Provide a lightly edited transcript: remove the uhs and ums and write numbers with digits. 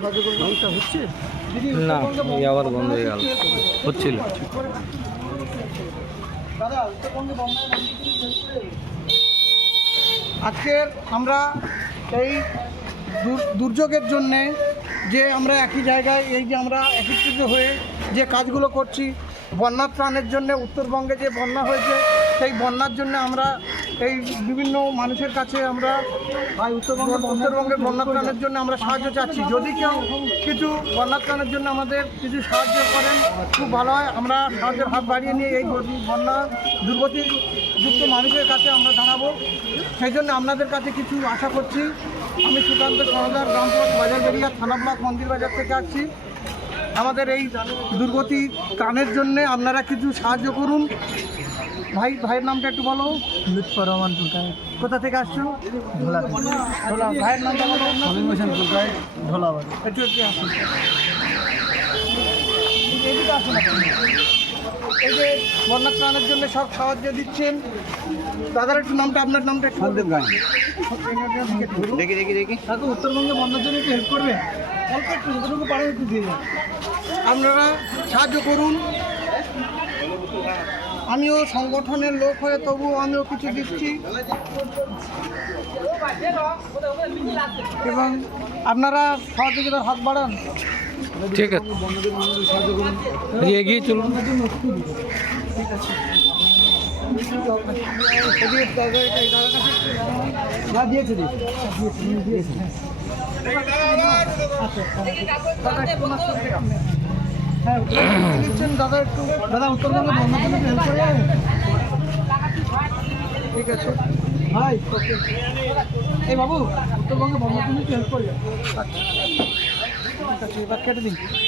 সাহায্য করে মানুষটা হচ্ছে না, এই আবার বন্ধ হয়ে গেল, হচ্ছিল। দাদা উত্তরবঙ্গে বন্যায় আজকের আমরা এই দুর্যোগের জন্যে যে আমরা একই জায়গায় এই যে আমরা একত্রিত হয়ে যে কাজগুলো করছি, বন্যা ত্রাণের জন্য উত্তরবঙ্গে যে বন্যা হয়েছে সেই বন্যার জন্য আমরা এই বিভিন্ন মানুষের কাছে আমরা উত্তরবঙ্গের বন্যা ত্রাণের জন্য আমরা সাহায্য চাচ্ছি। যদি কেউ কিছু বন্যা ত্রাণের জন্য আমাদের কিছু সাহায্য করেন খুব ভালো হয়। আমরা সাহায্যের হাত বাড়িয়ে নিয়ে এই বন্যা দুর্গতিযুক্ত মানুষের কাছে আমরা দাঁড়াবো। সেই জন্য আপনাদের কাছে কিছু আশা করছি। আমি সুকান্ত সরদার, গ্রামপথ বাজারবেড়িয়া, থানা ব্লক মন্দির বাজার থেকে আসছি। আমাদের এই দুর্গতি ত্রাণের জন্যে আপনারা কিছু সাহায্য করুন। ভাইয়ের নামটা একটু বলো। লুৎফর রহমান পুলকায়। কোথা থেকে আসছো? ঢোলা। ভাইয়ের নামটা বলো। সমীম হোসেন পুলকায়, ঢোলাবাড়ি। একটু আসুন, এদিকে আসুন আপনি। এই যে বন্যা ত্রাণের জন্য সব সাহায্য দিচ্ছেন, দাদার একটু নামটা, আপনার নামটা একটু সন্দীপ গান। দেখি তাকে উত্তরবঙ্গে বন্যার জন্য একটু হেল্প করবেন, অল্প একটু যতটুকু পারেন একটু দিয়ে দেন। আপনারা সাহায্য করুন। আমিও সংগঠনের লোক হয়ে তবুও আমিও কিছু দিচ্ছি এবং আপনারা সহযোগিতার হাত বাড়ান। ঠিক আছে, এগিয়ে চলুন। ঠিক আছে, দিয়েছে হ্যাঁ দিচ্ছেন দাদা। একটু দাদা উত্তরবঙ্গে বন্যার জন্য হেল্প করে যাবেন। ঠিক আছে ভাই, এই বাবু উত্তরবঙ্গে বন্যার জন্য একটু হেল্প করে যাবেন। আচ্ছা ঠিক আছে, এবার কেটে দিন।